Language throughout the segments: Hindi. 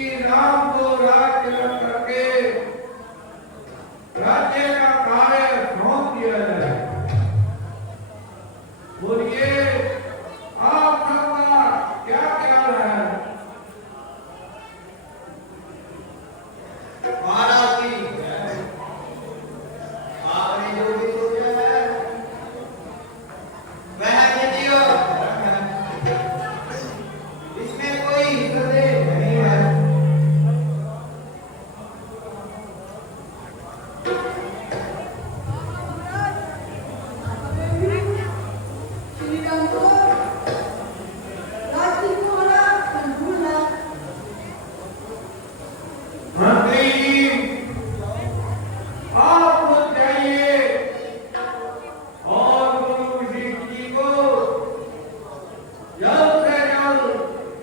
कि राम को राज तिलक करके राज्य का कार्य सौंप दिया जाए। बोलिए आप सबका क्या ख्याल है? महाराज की आपने जो भी सोचा है वह विधि और धर्म है, इसमें कोई संदेह नहीं है। श्री राम को राज्य को हमारा संपूर्ण है। मंत्री जी, आप खुद जाइए और गुरु जी को जल्द से जल्द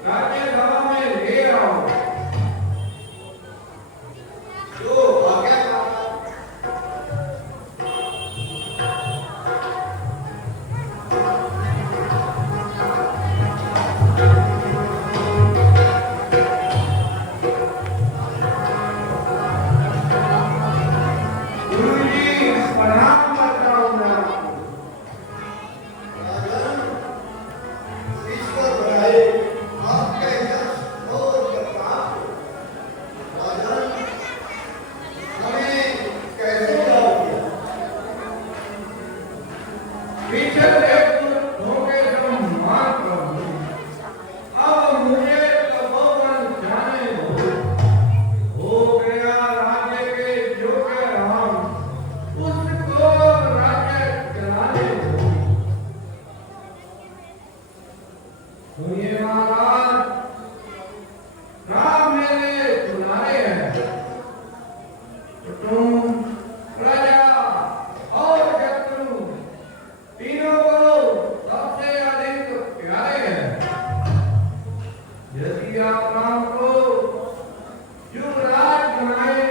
राज्यसभा में ले आओ। जो आज्ञा पाना गुरु जी प्रणाम बताऊंगा। राजन ईश्वर बढ़ाए आपके यश और प्रताप को। राजन हमें कैसे जाओगे? पिछले धोखे सम्मान करो। अब मुझे तपोवन जाने दो। हो गया राज्य के योग्य राम, उसको राज्य चलाने दो। सुनिए महाराज, राम मेरे दुलारे हैं। तुम प्रजा और शत्रु तीनों को सबसे अधिक प्यारे हैं। यदि आप राम को युवराज बनाए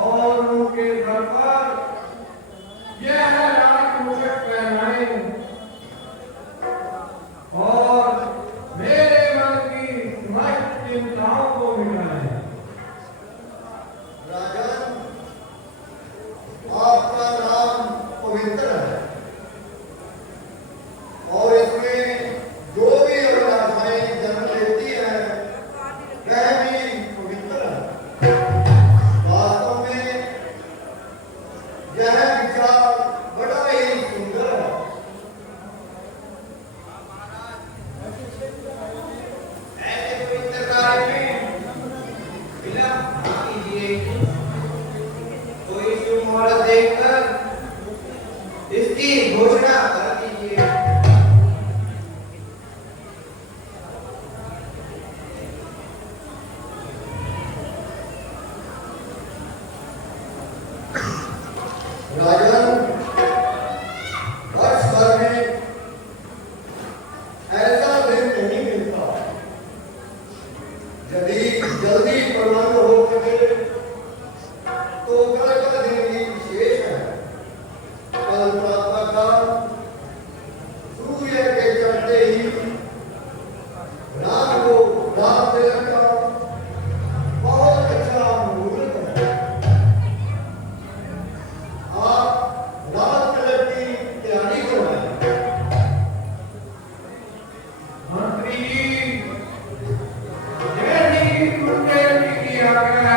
और उनके घर पर यह राजमुकुट पहनाए और मेरे मन की समस्त चिंताओं को मिटाए। राजन आपका नाम पवित्र है और इसमें जो भी अभिलाषाएं जन्म लेती हैं वह भी पवित्र है। वास्तव में यह विचार बड़ा ही सुंदर है। ऐसे पवित्र कार्य में विलंब ना कीजिए। कोई शुभ मुहूर्त देखकर इसकी घोषणा कर दीजिए। राजन वर्ष भर में ऐसा दिन नहीं मिलता। यदि जल्दी प्रबंध हो सके तो कल का दिन भी विशेष है। कल प्रातःकाल सूर्य के चढ़ते ही राम को रात तिलक का बहुत अच्छा मुहूर्त है। आप रात तिलक की तैयारी करवाएं। मंत्री जी, जैसी गुरुदेव जी की आज्ञा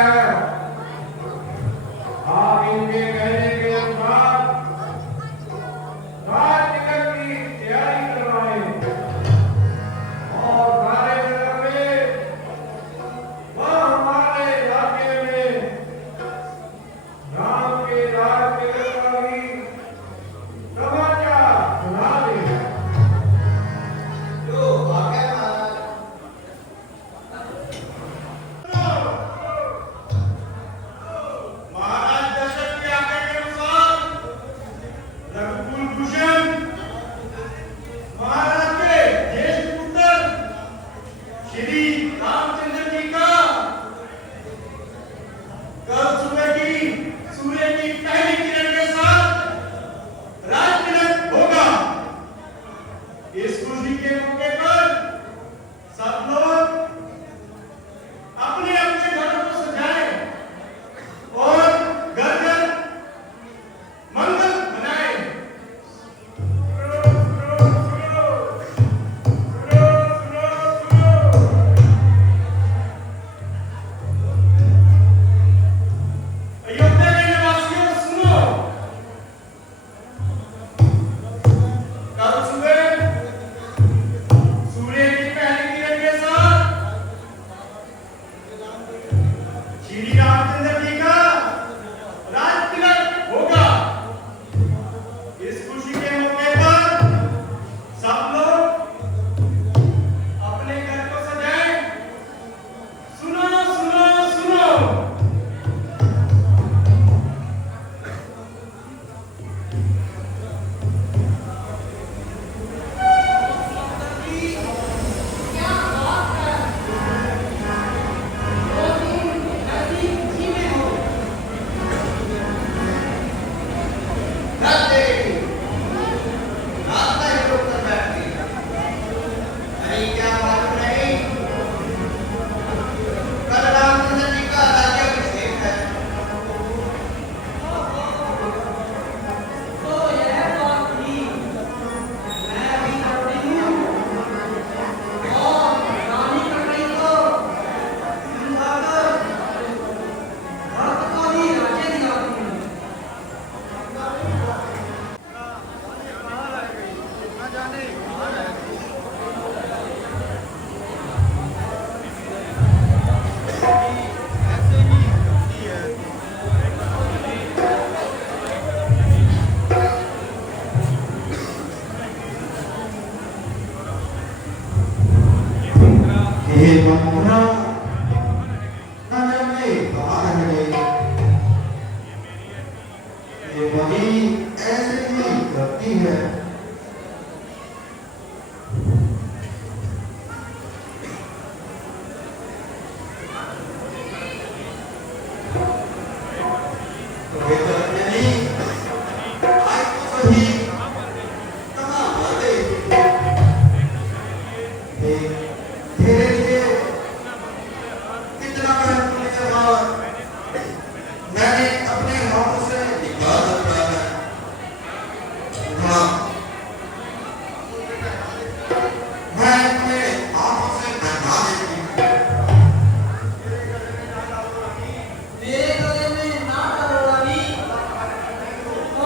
मेरे गले में ना करो रानी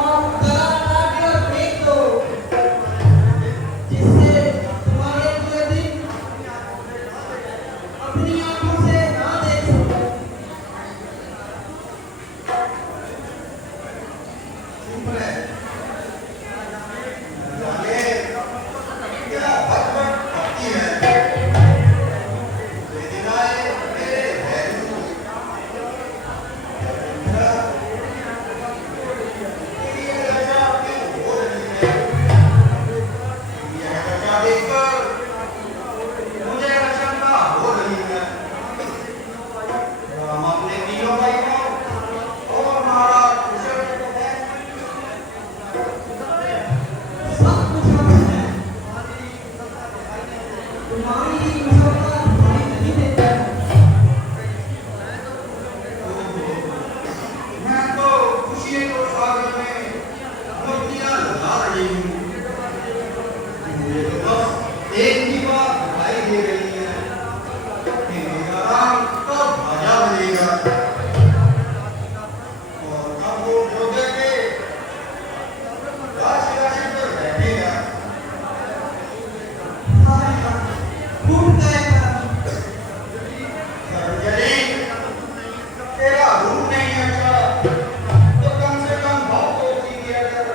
और गला काट कर फेंक दो जिससे तुम्हारे पूरे दिन अपनी आंखों से ना देख सको। चुप रहे। जाने क्या भटभट करती है। दिन आए मेरे भैरू। तेरी ये रजा क्यों हो रही है? यह रजा देखकर मुझे आशंका हो रही है। हम अपने तीनों भाइयों और महाराज कुशल को हैं। सब कुछ हम हैं तुम्हारी मुसलमान भाई नहीं देते। मैं तो खुशी को सागर में मोतियां लगा रही हूँ। मुझे तो बस एक ही बात दिखाई दे रही है कि मेरा राम कब बाजा बजेगा और कब वो जोधे के राजसिंहासन पर बैठेगा। फूट गए सर्वजनी, तेरा रूप नहीं अच्छा तो कम से कम भाव तो सी किया कर।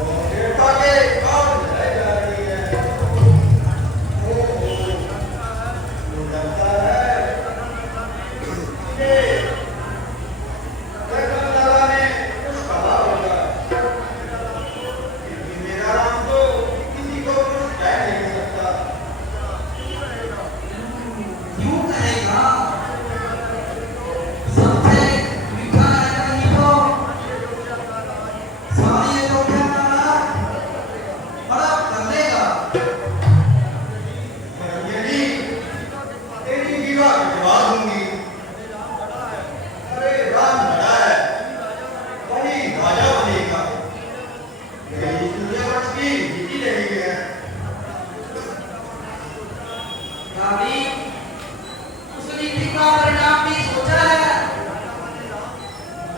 और देवता के काम रह जा रही है। ओहो, वो डरता है कि गर्दन लगाने कुछ कहा होगा। क्योंकि मेरा राम तो किसी को कुछ कह नहीं सकता। यूं कहेगा सबसे मीठा रहता ही तो सारी तो क्या करना बड़ा कर लेगा। यदि तेरी विवाह करवा दूंगी। अरे राम बड़ा है, वही राजा बनेगा। यही सूर्यवंश की रीति रही है। रानी उस रीति का परिणाम भी सोचा है।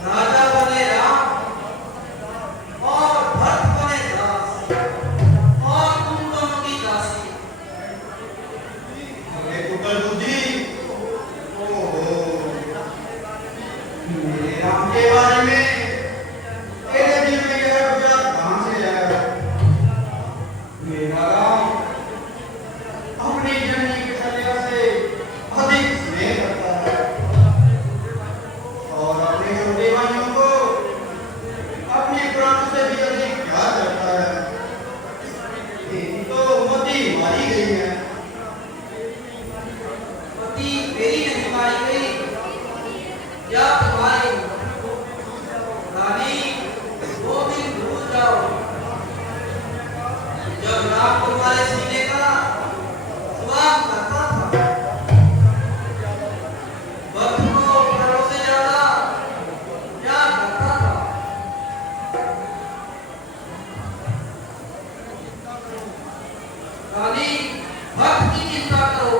राजा बने राम और भक्त बने दास और तुम दोनों की दासी। अरे कुकल बुद्धि, ओहो, मेरे राम के बारे में तेरे दिल में यह विचार कहाँ से आया? मेरा राम अपनी जननी के कन्या से अधिक स्नेह करता है और अपने छोटे भाइयों को अपने प्राणों से भी अधिक प्यार करता है। तेरी तो मति मारी गई है। पति मेरी नहीं मारी गई या तुम्हारी। रानी वो दिन भूल जाओ जब राम तुम्हारे सीने का स्वाद करता था। वक्त को प्राणों से ज्यादा प्यार करता था। रानी भक्त की चिंता करो।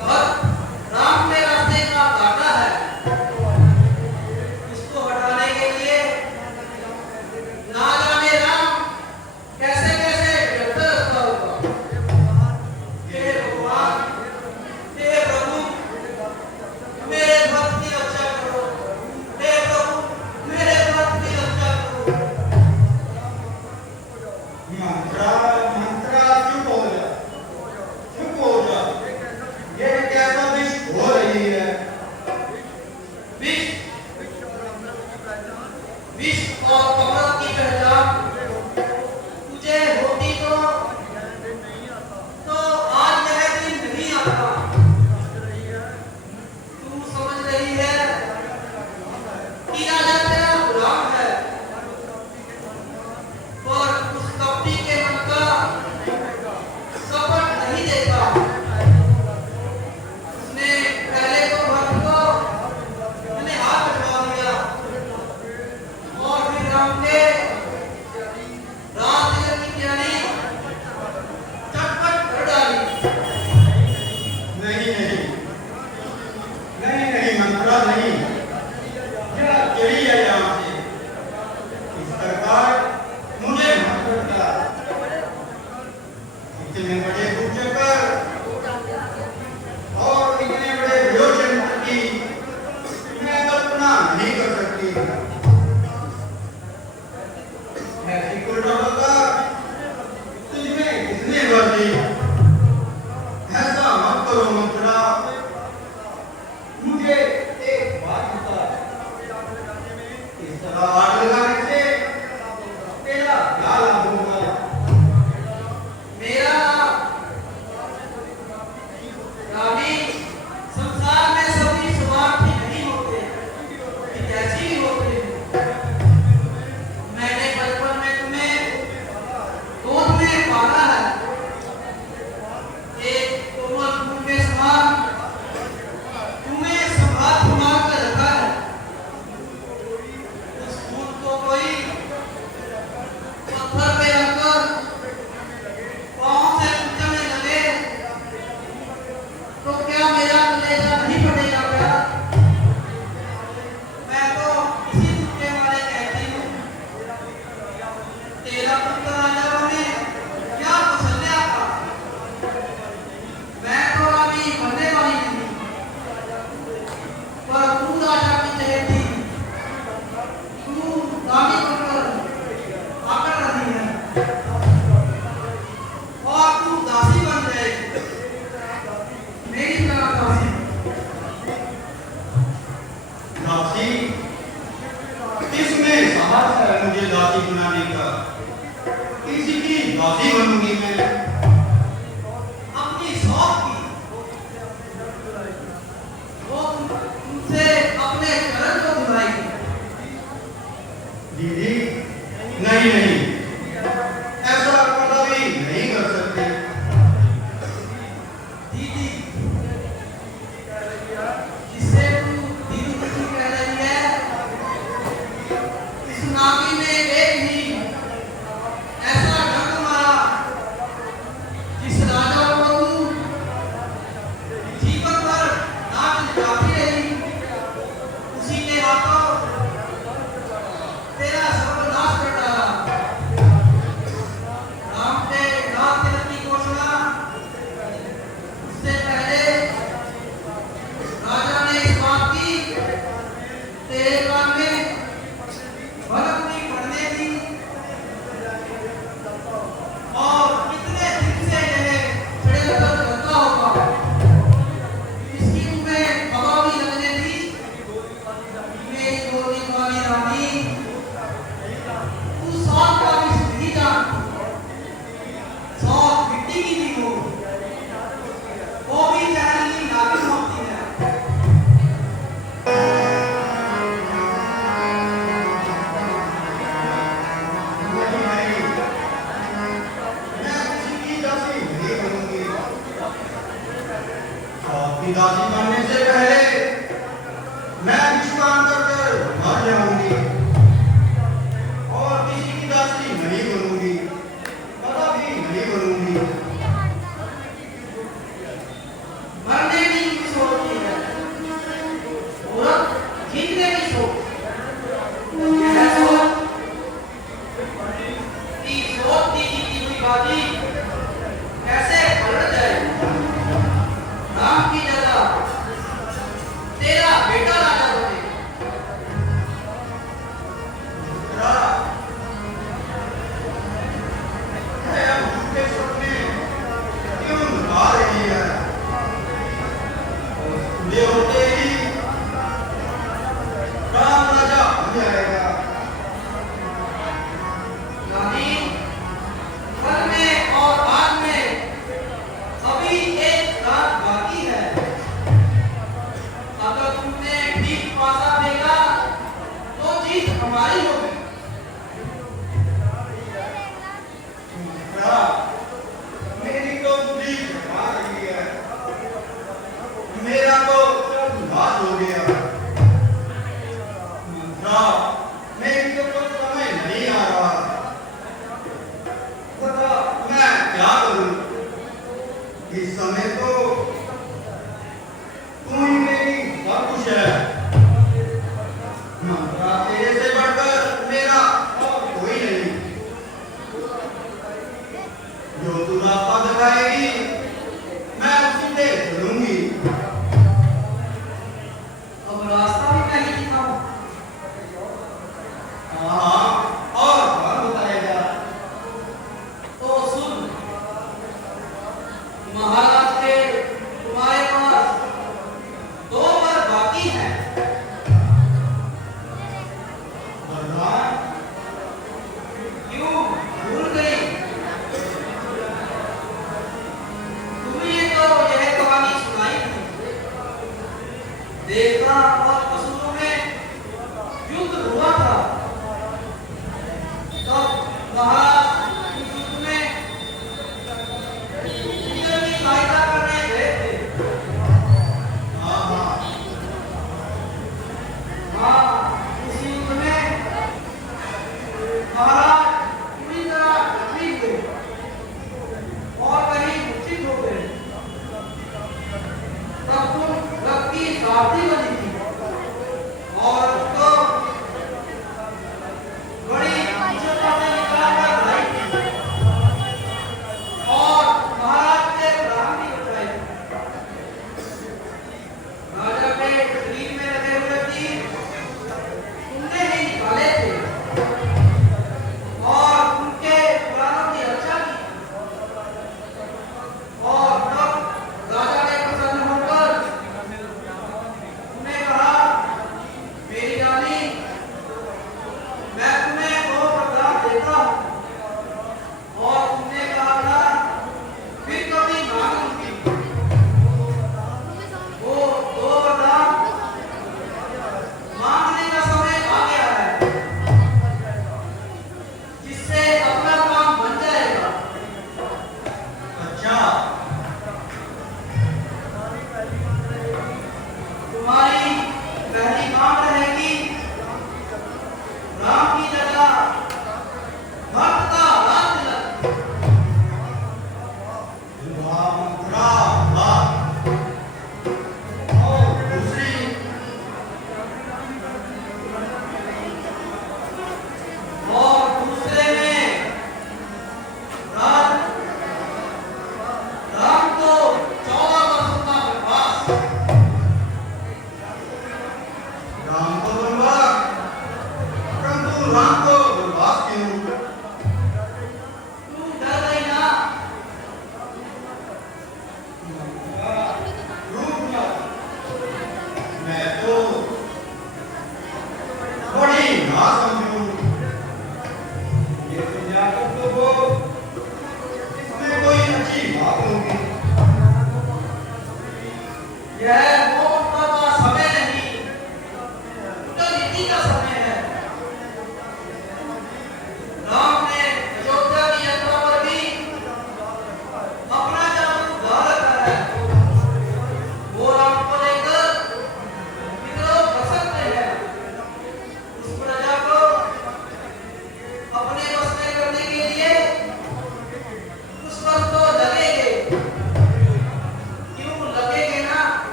भक्त राम के रास्ते का कांटा है। उसको हटाने के लिए ना जाने राम कैसे कैसे डरता रहता होगा। हे भगवान, हे प्रभु, मेरे भक्त की रक्षा करो। हे प्रभु, मेरे भक्त की रक्षा करो। मंत्रा मंत्रा चुप हो जा, चुप हो जा। ये कैसा विष हो रही है? विष विष और अमृत की पहचान तुझे होती किसी की दासी बनूंगी मैं। अपनी शौक की वो तुमसे अपने चरण को बुलाएगी। दीदी नहीं नहीं, ऐसा कभी नहीं कर सकते। दीदी जिससे तू दीदी दीदी कह रही है, इस नावी में एक ही ऐसा डंक मारा जिस राजा को तू जीवन भर नाच जाती रही, उसी के हाथों तेरा सर्वनाश कर डाला। राम के नाम तिलक की घोषणा उससे पहले राजा ने इस बात की तेरे कान में भनक नहीं पड़ने दी, और कितने दिन से यह षड्यंत्र चलता होगा। इसकी तुम्हें हवा भी लगने दी। मेरी बोलने वाली रानी, तू सौंफ का भी नहीं जानती। सौंफ मिट्टी की भी हो, वो भी जहरीली नागिन होती है। नहीं नहीं, मैं किसी की दासी नहीं बनूंगी। आपकी दासी बनने से पहले मैं निष्काम कर मर जाऊंगी, और किसी की दासी नहीं बनूंगी, कभी नहीं बनूंगी। मरने की भी सोचती है और जीतने की सोच। यह सोच की सोचती जीती हुई बाजी कैसे पलट जाए। राम की जगह तेरा बेटा राजा बने। झूठे सपने क्यों ला रही है? ये होते ही राम राजा बन जाएगा। रानी, कल में और आज में अभी एक रात बाकी है। अगर तुमने ठीक पासा फेंका तो जीत हमारी होगी। मेरी तो बुद्धि आ रही है, मेरा तो सब नाश हो गया। मेरी तो कुछ समय नहीं आ रहा। बता मैं क्या करूं? इस समय तो तू ही मेरी सब कुछ है। मंत्रा तेरे से बढ़कर मेरा और कोई नहीं। जो तू रास्ता दिखाएगी मैं उसी पे चलूंगी। अब रास्ता भी कहीं दिखाओ। हाँ, और कौन बताएगा? तो सुन, महाराज के तुम्हारे पास 2 वर बाकी है। भगवान क्यों भूल गई?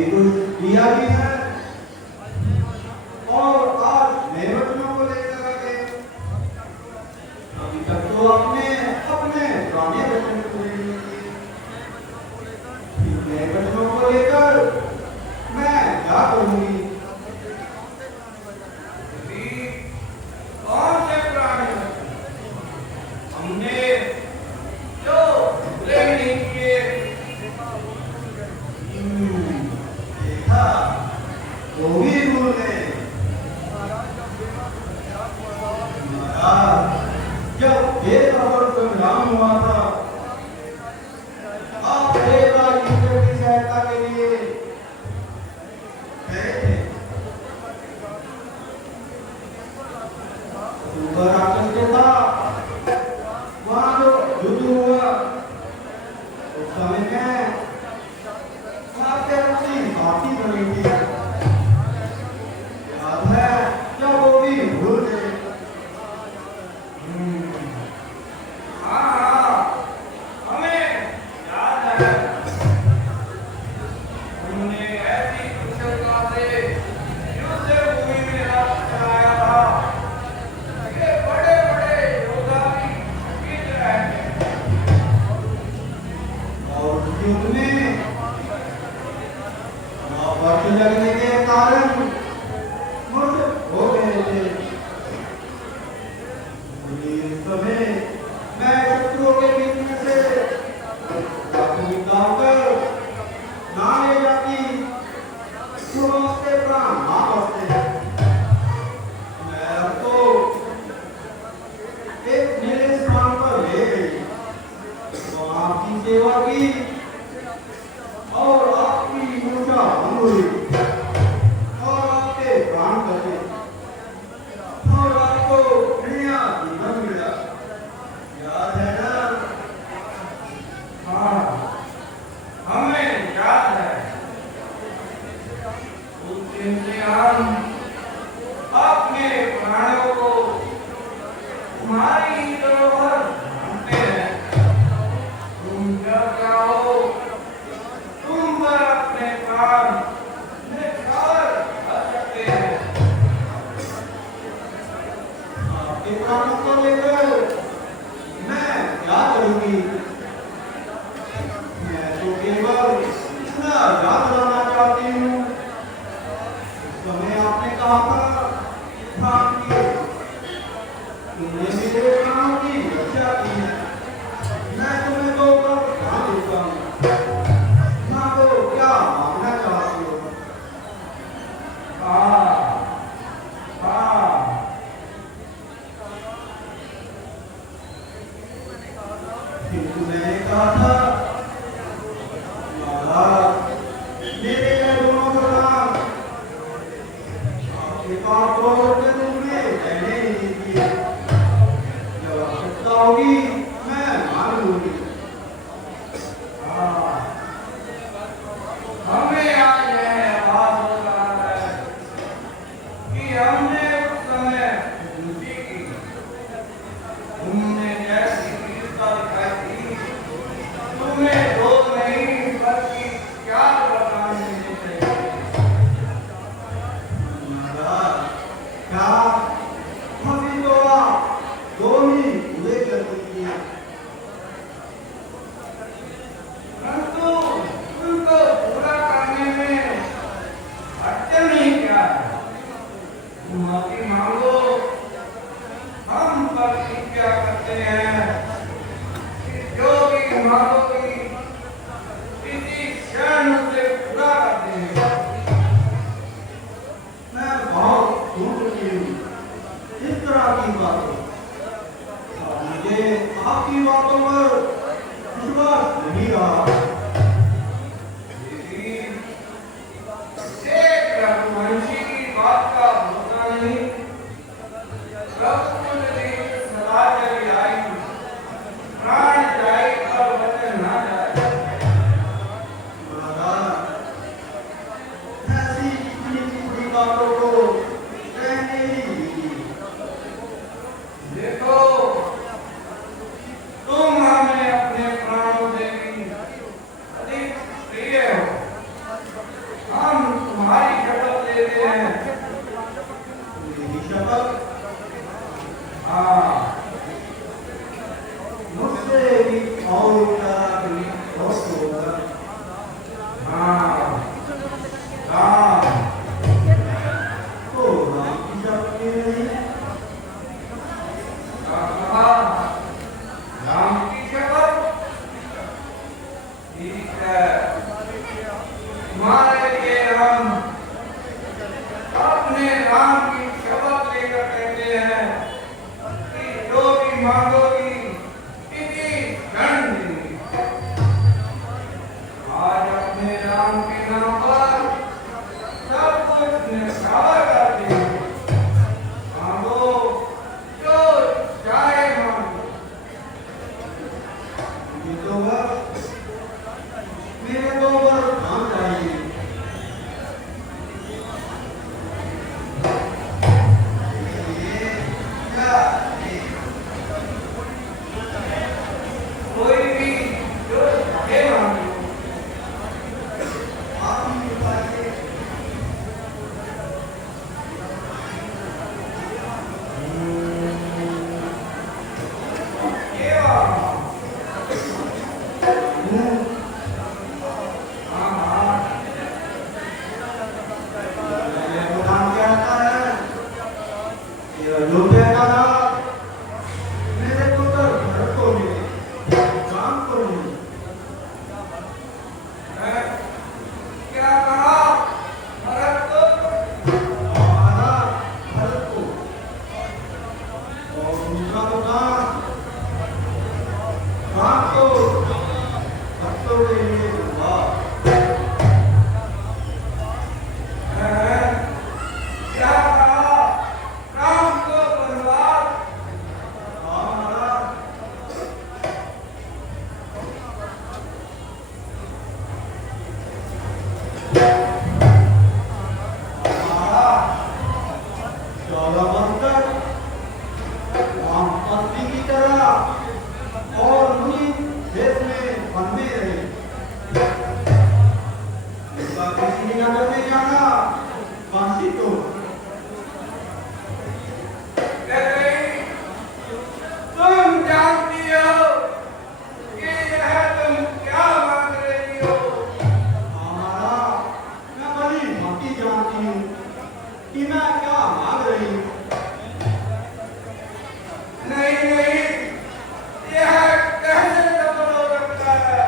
कभी कुछ दिया भी है और आज नए बच्चों को लेकर आ गए। अभी तक तो आपने अपने पुराने बच्चों को ले लिए, नए बच्चों को लेकर मैं क्या करूंगी? कौन से पुराने हमने जो बुरे नहीं किए? देखा वो भी भूल गए। महाराज, जब बेखबर संग्राम हुआ था, आप देवराज इंद्र की सहायता के लिए गए थे। ऊपर राक्षस के था, वहां जो युद्ध हुआ, उस समय में आपके अपनी बाती बनी थी। याद है क्या वो भी भूल गए? हाँ हाँ, हमें याद है। हमने ऐसी कुशलता से युद्ध भूमि में राज चलाया था। ये बड़े बड़े योद्धा भी जीत रहे थे। और उस युद्ध में वर्ष लगने के कारण मुझ हो गए थे। इस समय मैं शत्रुओं के बीच में से निकालकर ना ले जाती तो उसके प्राण वापस थे। मैं अब तो एक नीले स्थान पर ले गई, वहां आपकी सेवा की और आपकी मूर्छा भंग हुई और आपके प्राण बचे और आपको नया जीवन मिला। याद है ना? हाँ, हमें याद है। उस दिन से हम अपने प्राणों को तुम्हारी ही धरोहर मानते हैं। तुम जब चाहो तुम पर अपने प्राण निछावर कर सकते हैं। आपके प्राणों को लेकर मैं क्या करूंगी? मैं तो केवल इतना याद रखना चाहती हूँ। उस समय आपने कहा था कि तुमने मेरे प्राणों की रक्षा की है, मैं तुम्हें दो पर ध्यान देता हूँ। मांगो, क्या मांगना चाहती हो? हाँ हाँ, किंतु मैंने कहा था महाराज, मेरे ये दोनों प्रधान आपके पास दो रुपये तुमने रहने ही नहीं दिए। जब आवश्यकता होगी मैं मांग लूंगी। हाँ, हमें आज यह आभास हो रहा है कि हमने उस समय गलती की। तुमने जैसी वीरता दिखाई थी, तुम्हें दो नहीं बल्कि चार बरसाने मिलने चाहिए। महाराज, क्या अभी तो आप दो ही पूरे कर दीजिए। परंतु उनको पूरा करने में अड़चन नहीं क्या है? तुम माफी मांगो, हम प्रतिज्ञा करते हैं कि जो भी मांगोगी इसी क्षण उसे पूरा कर देंगे। मैं बहुत सुन चुकी हूँ इस तरह की बातें, और मुझे आपकी बातों पर विश्वास नहीं रहा। एक रघुवंशी की बात का भरोसा नहीं। रघुकुल देख सदा चली आई, प्राण जाए और वचन ना जाए। महाराज, ऐसी इतनी बातों को कहने ही दीजिए। देखो, तुम हमें अपने प्राणों से भी अधिक प्रिय हो। राम तो राम की शक्ति नहीं क्या कहा? राम की शपथ? ठीक है, तुम्हारे लिए हम अपने राम की शपथ लेकर कहते हैं कि जो भी मांगोगी इसी क्षण देंगे। आज अपने राम के नाम पर सब कुछ निछावर करते हैं। मांगो जो चाहे मांगो। ये तो बस मेरे को बस काम चाहिए। ये क्या कोई भी जो चाहे मांगो। आप ही बताइए। ये वाला। हाँ हाँ, ये तो काम क्या आता है? ये जो कहता था मेरे को तो घर को मिले काम को मिले। है? क्या कहा? भरत को? हमारा भारत को और दूसरा तो काम तो भक्तों के लिए हुआ। है? क्या कहा? राम को बनवास? हमारा हमारा 14 वर्ष तक राम पत्नी की तरह और मुनि देश में बनते रहे। इसका किसी नगर में जाना वांछित हो। कहते ही, तुम जानती हो कि यह तुम क्या मांग रही हो? हमारा मैं बड़ी भांति जानती हूँ कि मैं क्या मांग रही हूँ। नहीं नहीं, यह कैसे सफल हो सकता है?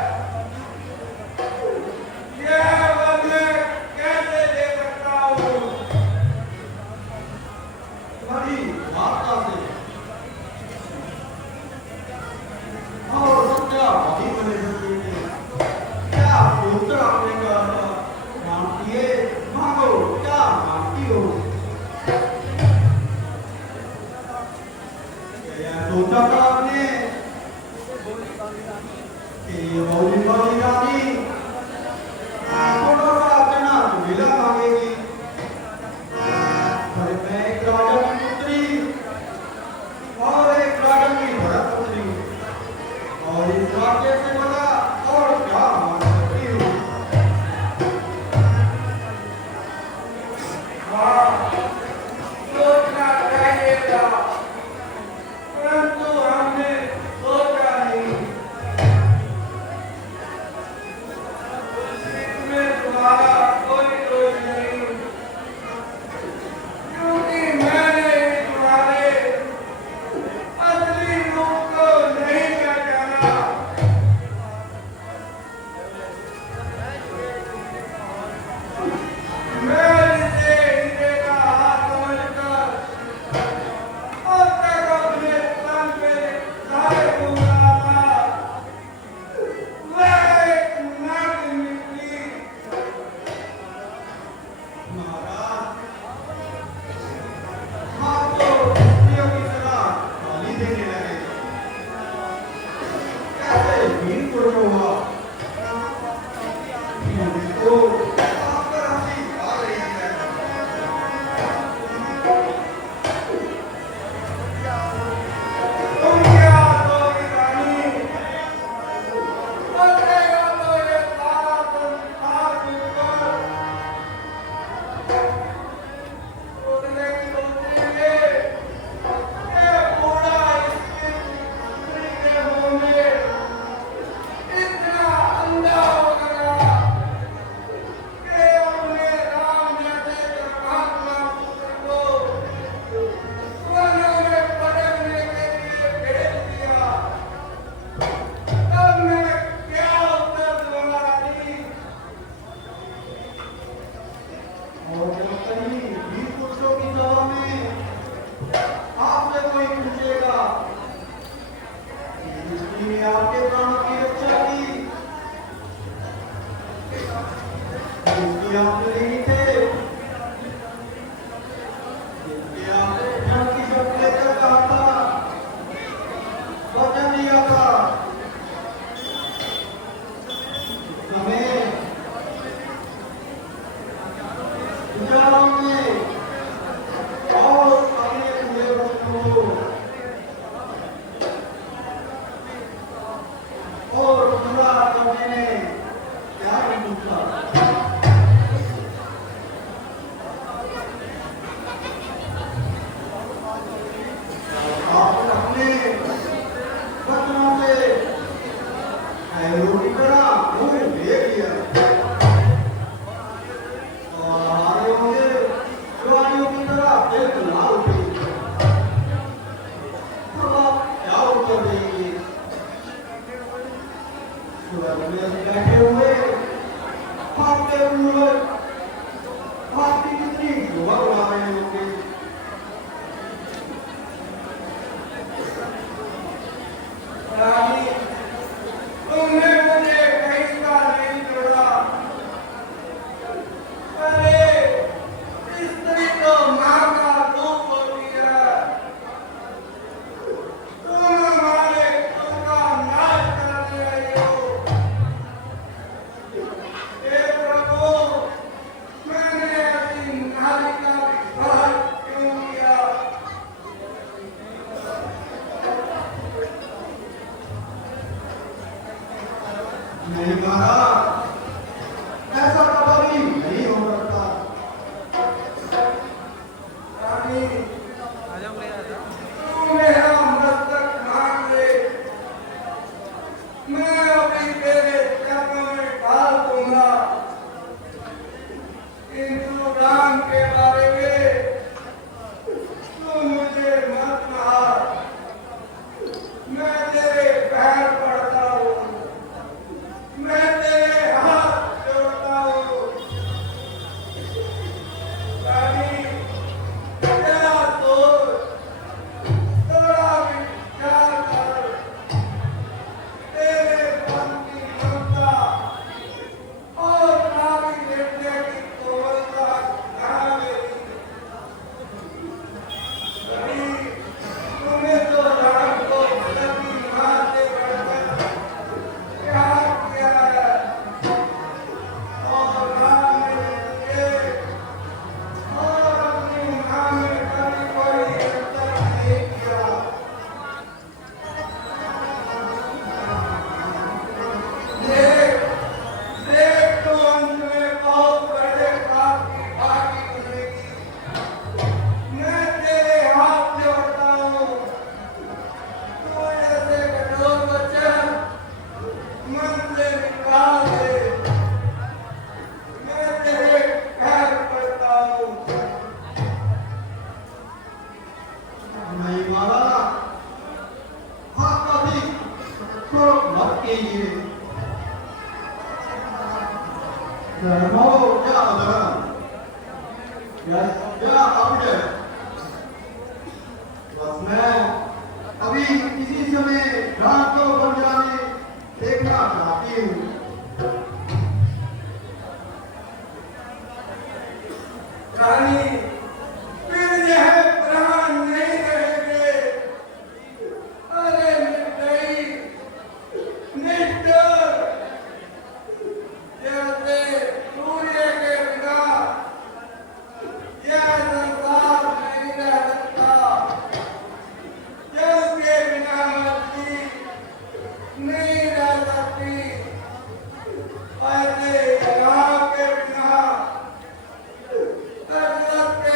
यह वर मैं कैसे दे सकता हूँ? बड़ी वार्ता से और सत्या भाभी बने सकते हैं। क्या उत्तर आपने कहा? मांगती है मांगो, क्या मांगती हो? यह सोचा था आपने कि ये बौली बौली रानी थोड़ा सा अपना मिला मांगेगी। पर मैं एक राजा की पुत्री और एक राजा की भरत पुत्री और इस राज्य से बड़ा और क्या मांग सकती हूँ? हाँ, और जब कहीं 20 पुरुषों की सभा में आपसे कोई पूछेगा कि किसी ने आपके प्राणों की रक्षा की, जिसकी आप नहीं थे, जिसके आपने धन की शर्त लेकर कहा था, वचन दिया था, हमें विचारों में और अपने पूरे वस्तुओं और पूरा करने में क्या ही पूछा। आपने अपने वचनों से की तरह मुंह ले लिया और हमारे होंगे शिवालियों की तरह दिल लाल उठी। अब आप क्या उत्तर देंगे? स्वर्ग में बैठे हुए आपके पूर्वज आपकी कितनी शोभा उड़ा रहे होंगे। रानी, तुमने मुझे कहीं का नहीं छोड़ा। अरे, स्त्री तो माँ का रूप होती है। तुम हमारे कुल का नाश करने आई हो। हे प्रभु, मैंने ऐसी नारी का विश्वास क्यों किया? नहीं महाराज, ऐसा कभी नहीं हो सकता। रानी, तू मेरा मस्तक मांग ले, मैं अभी तेरे चरणों में डाल दूंगा। किंतु राम के बारे में तू मुझे मत मार। मैं तेरे पैर पड़ता हूँ, मैं तेरे हाथ जोड़ता हूँ। रानी, तेरा सोच थोड़ा विचार कर। तेरे मन की ममता और नारी हृदय की कोमलता कहाँ गई? रानी, तूने तो राम को अपनी माँ से बढ़कर प्यार किया है और राम ने तुझे और अपनी माँ में कभी कोई अंतर नहीं किया। देख, देख, तो अंत में बहुत बड़े पाप की भागी बनेगी। मैं तेरे हाथ जोड़ता हूँ। तू ऐसे कठोर वचन मन से निकाल दे। मैं तेरे पैर पड़ता हूँ। नहीं महाराज, आप कभी क्रोध मत कीजिए। धर्मो क्या अधर्म, यश या अपजय, बस मैं अभी किसी समय रात को बन जाने देखना चाहती हूँ। रानी, फिर यह प्राण नहीं रहेंगे। अरे निर्दयी, निष्ठुर, जैसे सूर्य के बिना यह संसार नहीं रह सकता। जल के बिना मछली नहीं रह सकती। ऐसे राम के बिना दशरथ के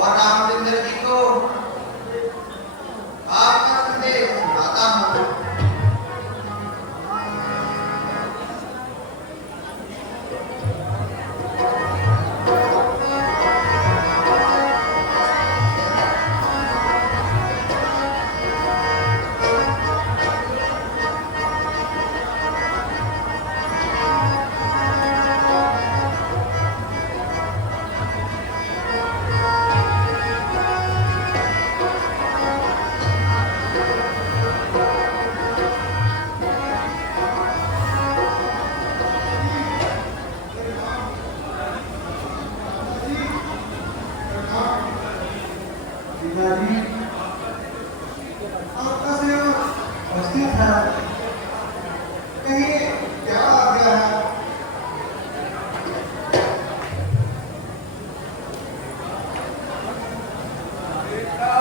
और रामचंद्र जी को आपका संदेश सुनाता हूँ। पिताजी, आपका सेवक उपस्थित है। कहीं क्या आ गया है? बेटा,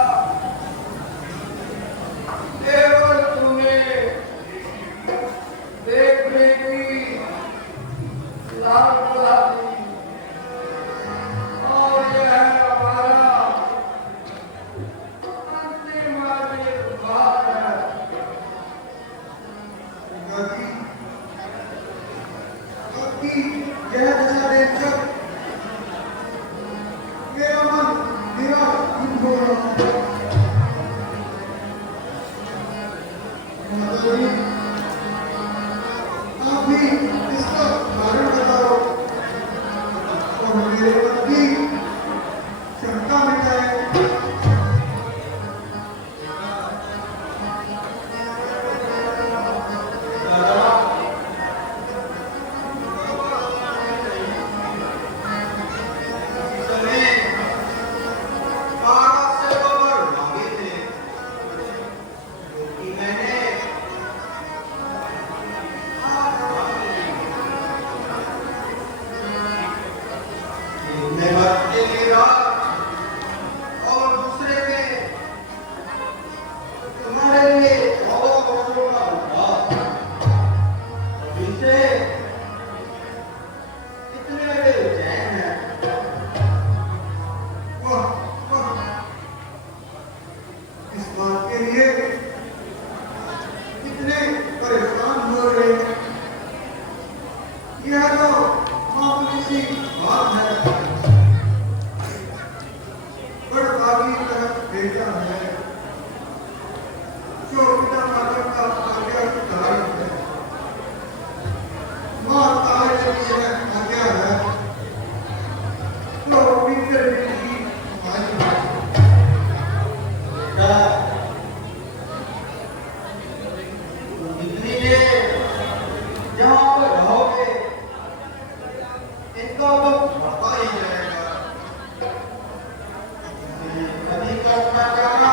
केवल तुम्हें देखने की लालसा थी और यह हमारा अंतिम आशीर्वाद है। पिताजी, आपकी यह दशा देखकर मेरा मन निराश हो रहा है। माताजी, आप भी इसका कारण बताओ और मेरे मन की शंका मिटाए। इस बात के लिए कितने परेशान हो रहे हैं। यह तो मामूली सी बात है। बड़भागी का बेटा है जो पिता माता का आज्ञाकारी है। माता की यह आज्ञा है तो पितर की हमारी जितनी देर जहाँ पर रहोगे इनका तो बढ़ता ही जाएगा। कभी कल्पना करना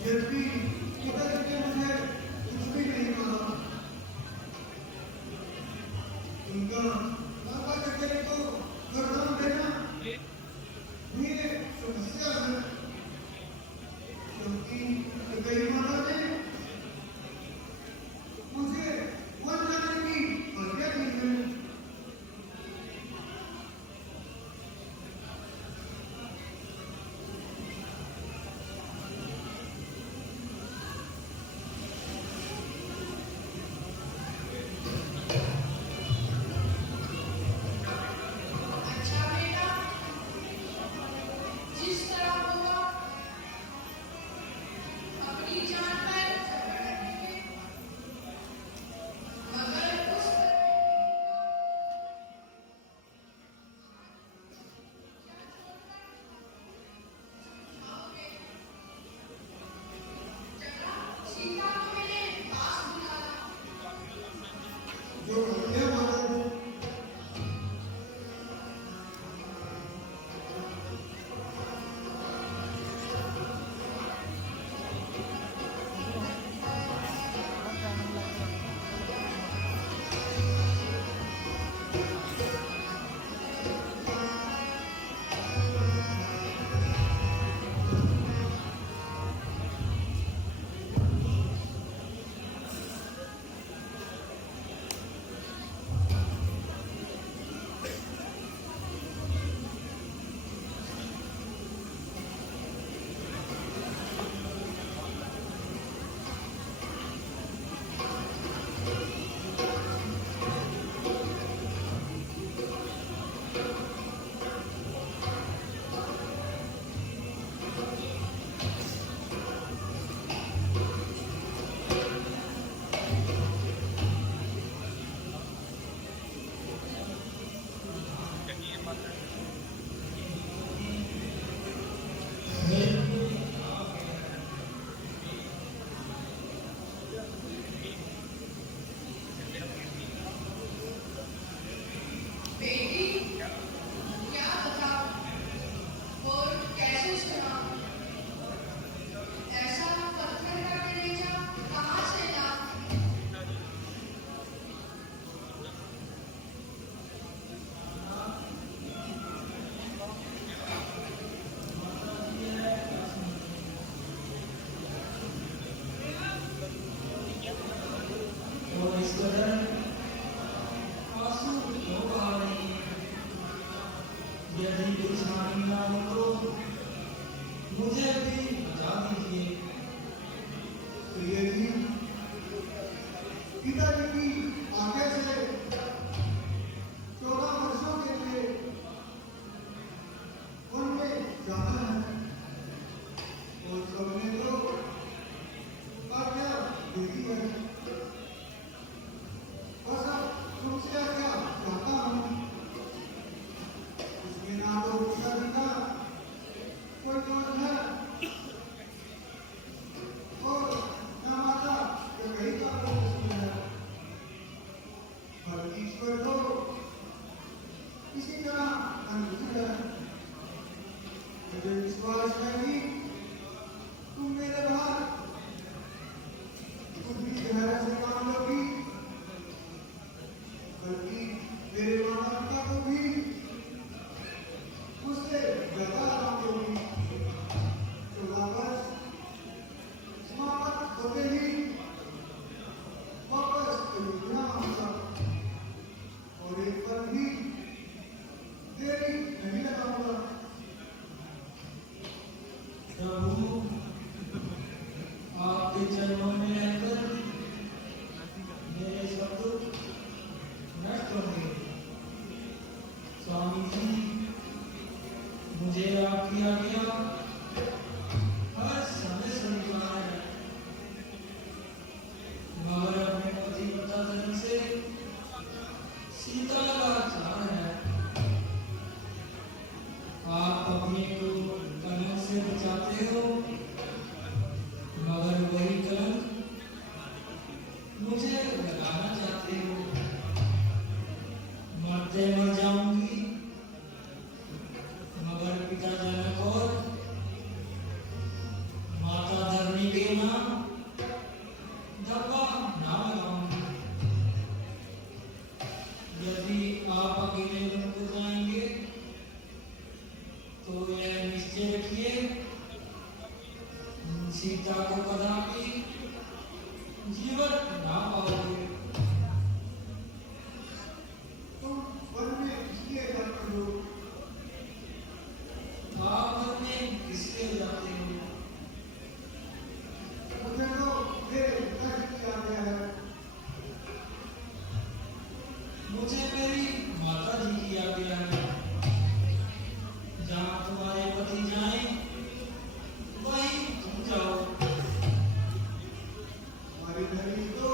यद्यपि पिताजी ने मुझे कुछ भी नहीं कहा। उनका पापा कचहरी को वरदान देना भी एक समस्या है, क्योंकि कई माता ने मुझे वन जाने की आज्ञा दी है। अच्छा बेटा, जिस तरह होगा अपनी जान पर झपट रखेंगे, मगर उस चला सीता को मेरे पास बुलाना। जो आज्ञा माता ने बेटी, क्या बताओ और कैसे सुनाऊं? ऐसा पत्थर का कलेजा कहाँ से लाऊं? और इस कदर आंसू क्यों बहा रही हैं? यदि परेशानी ना हो तो मुझे भी बता दीजिए। प्रिय जी, पिताजी की आज्ञा से 14 वर्षों के लिए वन में जाना है और सबने तो आज्ञा दे दी है। बस अब तुमसे आज्ञा चाहता हूँ, इसमें ना तो पिताजी का कोई दोष है और ना माता कहीं का कोई दोष है, पर ईश्वर तो इसी तरह अनुकूल है। मुझे विश्वास है कि तुम मेरे बाहर कुछ भी गहरा से काम लोगी, बल्कि मेरे माता पिता को भी उससे ज्यादा काम लोगी। 14 वर्ष समाप्त होते ही वापस अयोध्या आऊंगा और एक पल भी देरी नहीं लगाऊंगा। प्रभु, आपके चरणों में रहकर मेरे सब दुख नष्ट होंगे। स्वामी जी, मुझे आपकी आज्ञा हर समय स्वीकार है, मगर अपने पतिव्रता धर्म से सीता का चार है। आप अपने को कलंक से बचाते हो, मगर वही कलंक मुझे लगाना चाहते हो। मरते मर जाऊंगी, मगर पिता जनक और सीता को कदापि जीवन ना पाओगे। तुम वन में इसलिए जाते हो? आप वन में किसलिए जाते हो? मुझे तो मेरे पिताजी की आज्ञा है। मुझे मेरी माता जी की आज्ञा है। जहाँ तुम्हारे पति जाएं, वहीं तुम जाओ। हमारी धनी तो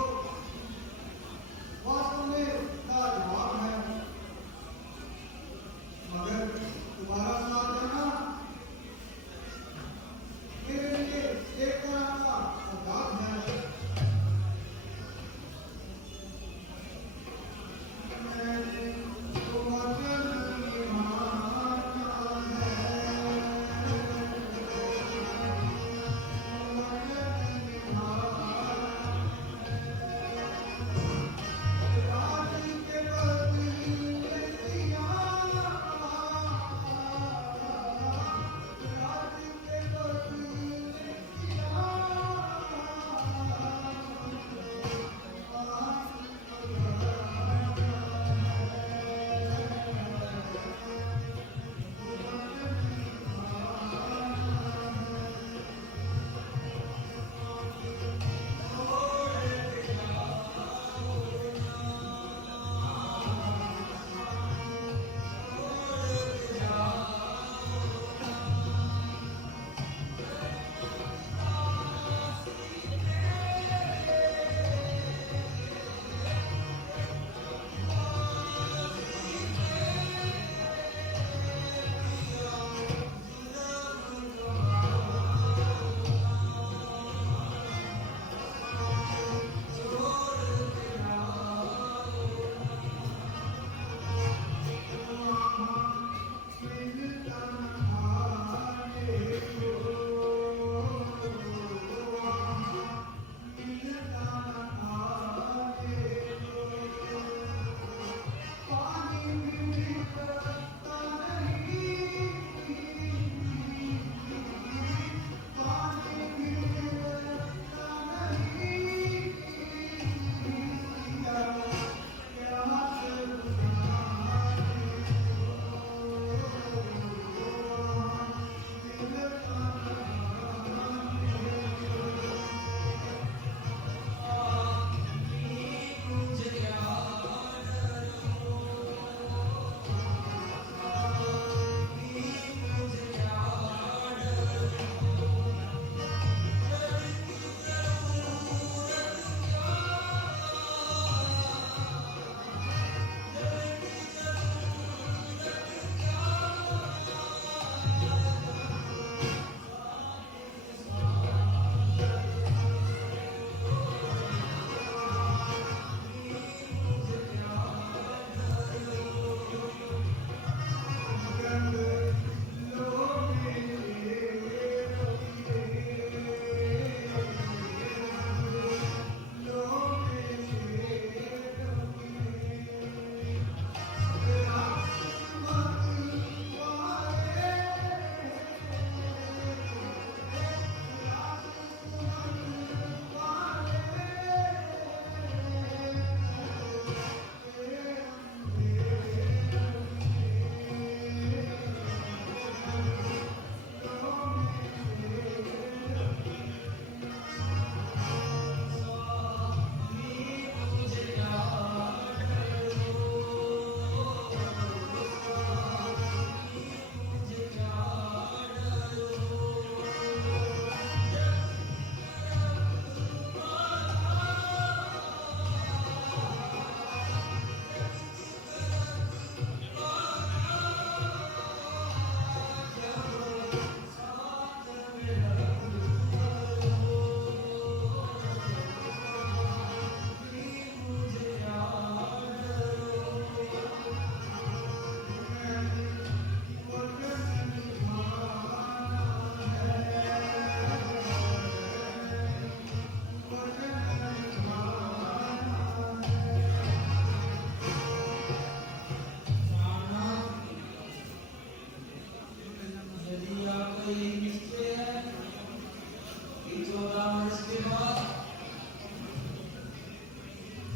वही 14 वर्ष के बाद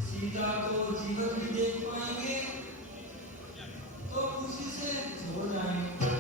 सीता को जीवन भी देख पाएंगे तो खुशी से सो जाएंगे।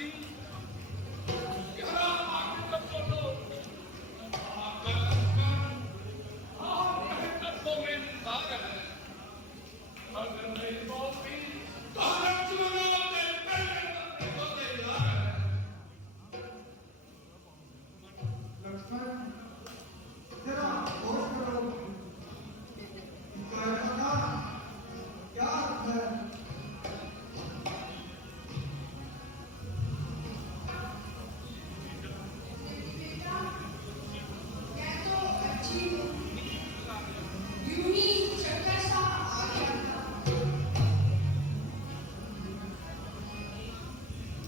शक्ति ग्यारह आगे तक बोलो आपका तत्वों में निसार है अगर नहीं बोलती तो लक्ष्मणों के पहले को तैयार है लक्ष्मण जरा होश करो कहना था क्या अर्थ है बेटा मैं तो अच्छी हूँ यूं ही चक्कर सा आ गया था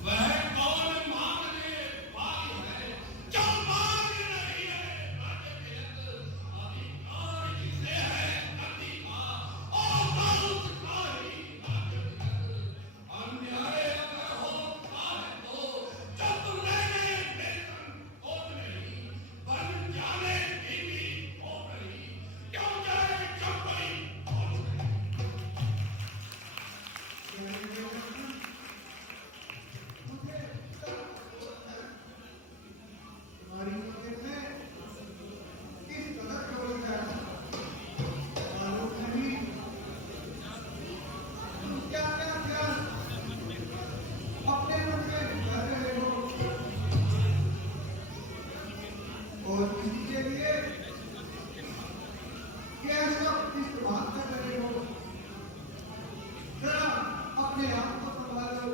वह कौन मांगने वाली है जो मांग रही है राज्य के अंदर अधिकार जिसे है अधिकार और बहुत कारी राज्य के अंदर अन्याय अगर होता है तो चुप रहने वेतन हो नहीं बन जाने की भी हो नहीं क्यों जाए चुप नहीं हो नहीं तुम्हारी मदद में किस कदर चोरी है मालूम नहीं तुम क्या क्या क्या अपने मन से कर रहे हो और किसी के लिए क्या सब इस्तेमाल कर रहे हो जरा अपने आप को संभालो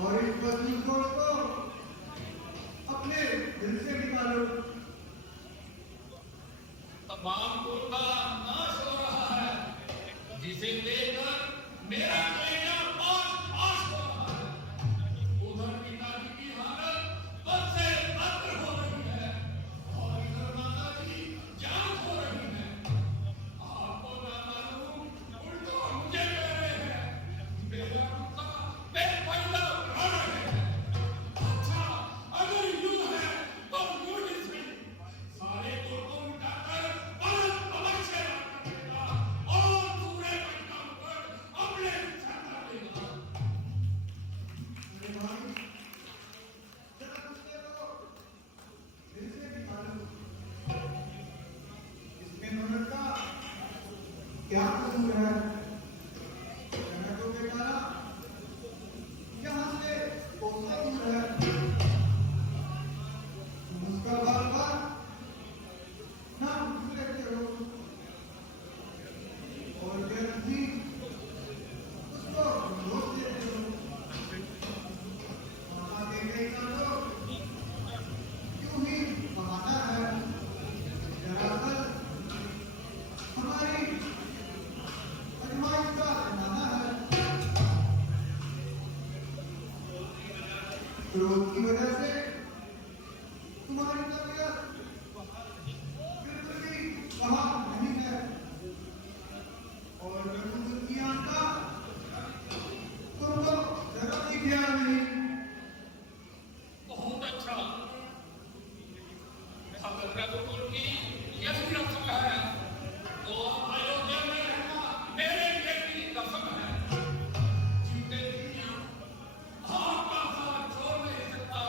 और इस बदली सोच को अपने दिल से निकालो तमाम कुल का नाश हो रहा है जिसे लेकर मेरा कलेजा पास पास हो रहा है उधर पिताजी की हालत बद से बदतर हो रही है और इधर माता जी जान हो रही है आपको ना मालूम उल्टो मुझे कह रहे हैं मेरा कुत्ता बेपैदा रो रहे हैं अच्छा अगर यूं है तो यूं ही सही सारे को मिटाकर परम अवश्य रखेगा और पूरे परिणाम पर अपने छाता देगा अरे भाई जरा उसके को दिल से निकालो इसमें नमन का क्या कसूर है कहना तो बेचारा यहाँ से कोसा दूर है तुम उसका बार बार नाम लेते हो और व्यर्थ भी उसको दोष देते हो माता के गई तो क्यों ही बहाना है दरअसल हमारी आजमाइश का जमाना है क्रोध की वजह से तुम्हारी तबीयत बिल्कुल भी वहां नहीं है और बिल्कुल दुनिया का तुमको जरा भी ख्याल नहीं बहुत अच्छा अगर रघुकुल की यही रस्म है तो अयोध्या में रहना मेरे लिए भी कसम है जीते जी आपका साथ छोड़ नहीं सकता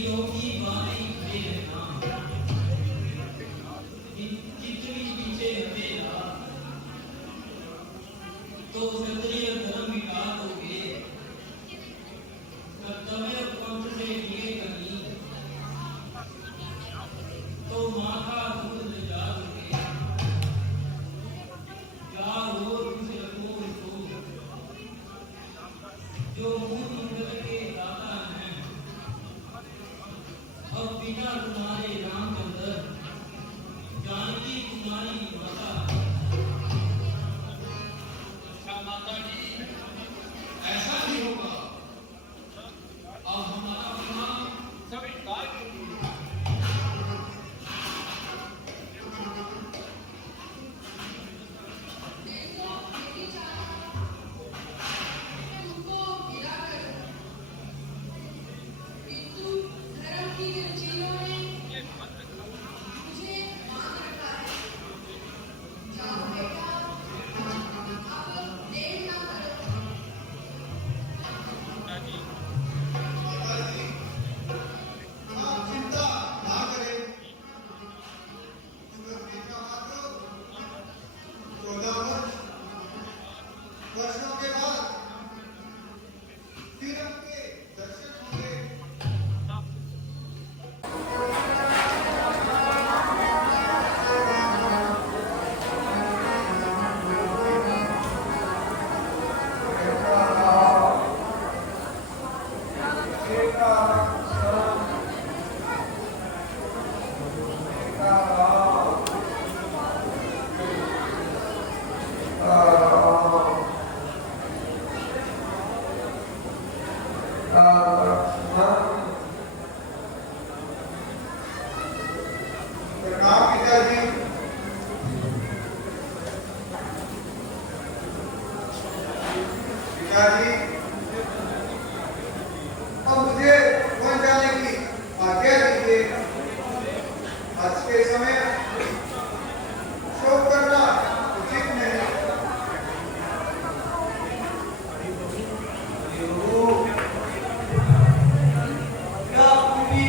हीरों की बातें खड़े रहना जितनी पीछे हटेगा तो क्षत्रिय धर्म मिटा दोगे कर्तव्य पंथ से लिए कहीं तो माथा दूध ले जा दोगे जाओ तुझे रखो इसको जो मूल मंगल के दाता हैं अब पिता तुम्हारे रामचंद्र जानकी तुम्हारी माता अच्छा माता जी, ऐसा ही होगा। अब हमारा प्रणाम सब इनकार करिए। देखो बेटी चाहता मैं उनको गिरा कर किंतु धर्म की जंजीरों ने मुझे बांध रखा है। जाओ बेटा, अब देर ना करो। माताजी, आप चिंता ना करें। अगर बेटा मात्र 14 वर्षों के बाद फिर आपके दर्शन होंगे। प्रणाम पिताजी। पिताजी, अब मुझे वन जाने की आज्ञा दीजिए। आज के समय शोक करना उचित नहीं। क्या पूरी